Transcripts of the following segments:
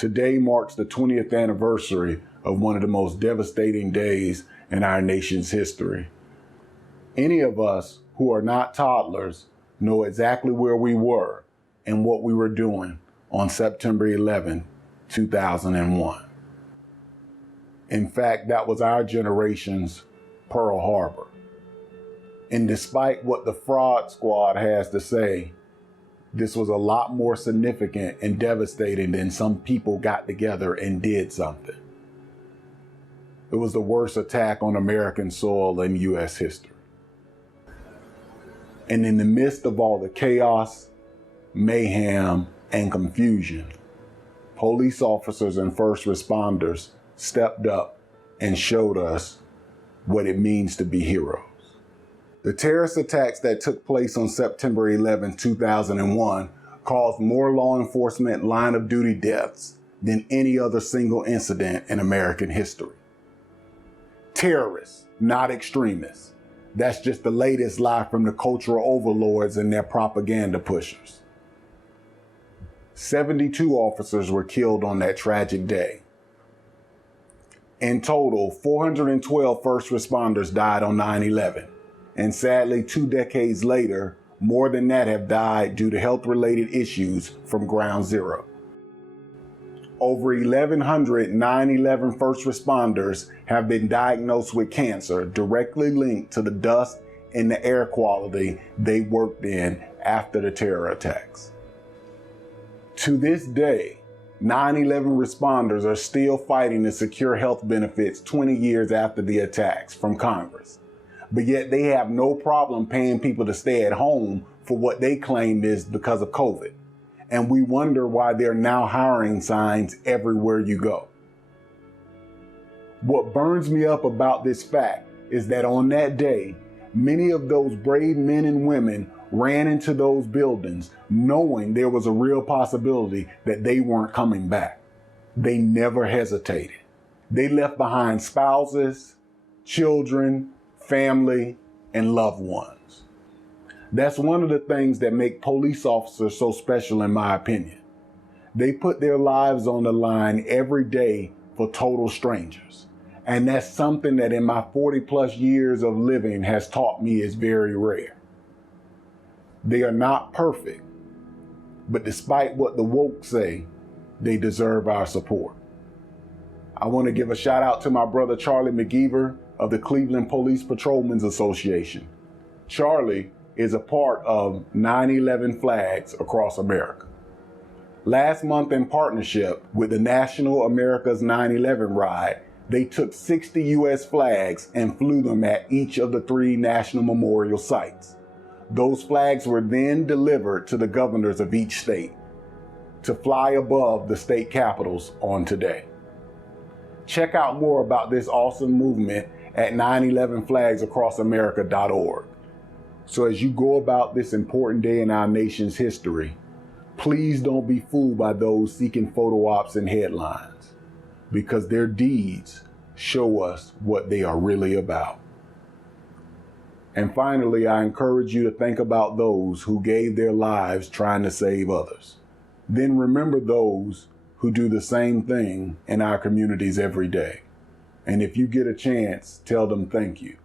Today marks the 20th anniversary of one of the most devastating days in our nation's history. Any of us who are not toddlers know exactly where we were and what we were doing on September 11, 2001. In fact, that was our generation's Pearl Harbor. And despite what the fraud squad has to say, this was a lot more significant and devastating than some people got together and did something. It was the worst attack on American soil in U.S. history. And in the midst of all the chaos, mayhem, and confusion, police officers and first responders stepped up and showed us what it means to be heroes. The terrorist attacks that took place on September 11, 2001 caused more law enforcement line of duty deaths than any other single incident in American history. Terrorists, not extremists. That's just the latest lie from the cultural overlords and their propaganda pushers. 72 officers were killed on that tragic day. In total, 412 first responders died on 9/11. And sadly, 2 decades later, more than that have died due to health-related issues from ground zero. Over 1,100 9/11 first responders have been diagnosed with cancer directly linked to the dust and the air quality they worked in after the terror attacks. To this day, 9/11 responders are still fighting to secure health benefits 20 years after the attacks from Congress. But yet they have no problem paying people to stay at home for what they claim is because of COVID. And we wonder why there are now hiring signs everywhere you go. What burns me up about this fact is that on that day, many of those brave men and women ran into those buildings knowing there was a real possibility that they weren't coming back. They never hesitated. They left behind spouses, children, family, and loved ones. That's one of the things that make police officers so special in my opinion. They put their lives on the line every day for total strangers. And that's something that in my 40 plus years of living has taught me is very rare. They are not perfect, but despite what the woke say, they deserve our support. I want to give a shout out to my brother Charlie McGeever of the Cleveland Police Patrolmen's Association. Charlie is a part of 9/11 Flags Across America. Last month, in partnership with the National America's 9/11 Ride, they took 60 U.S. flags and flew them at each of the 3 national memorial sites. Those flags were then delivered to the governors of each state to fly above the state capitals on today. Check out more about this awesome movement at 911flagsacrossamerica.org. So as you go about this important day in our nation's history, please don't be fooled by those seeking photo ops and headlines, because their deeds show us what they are really about. And finally, I encourage you to think about those who gave their lives trying to save others. Then remember those who do the same thing in our communities every day. And if you get a chance, tell them thank you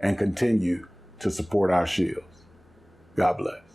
and continue to support our shields. God bless.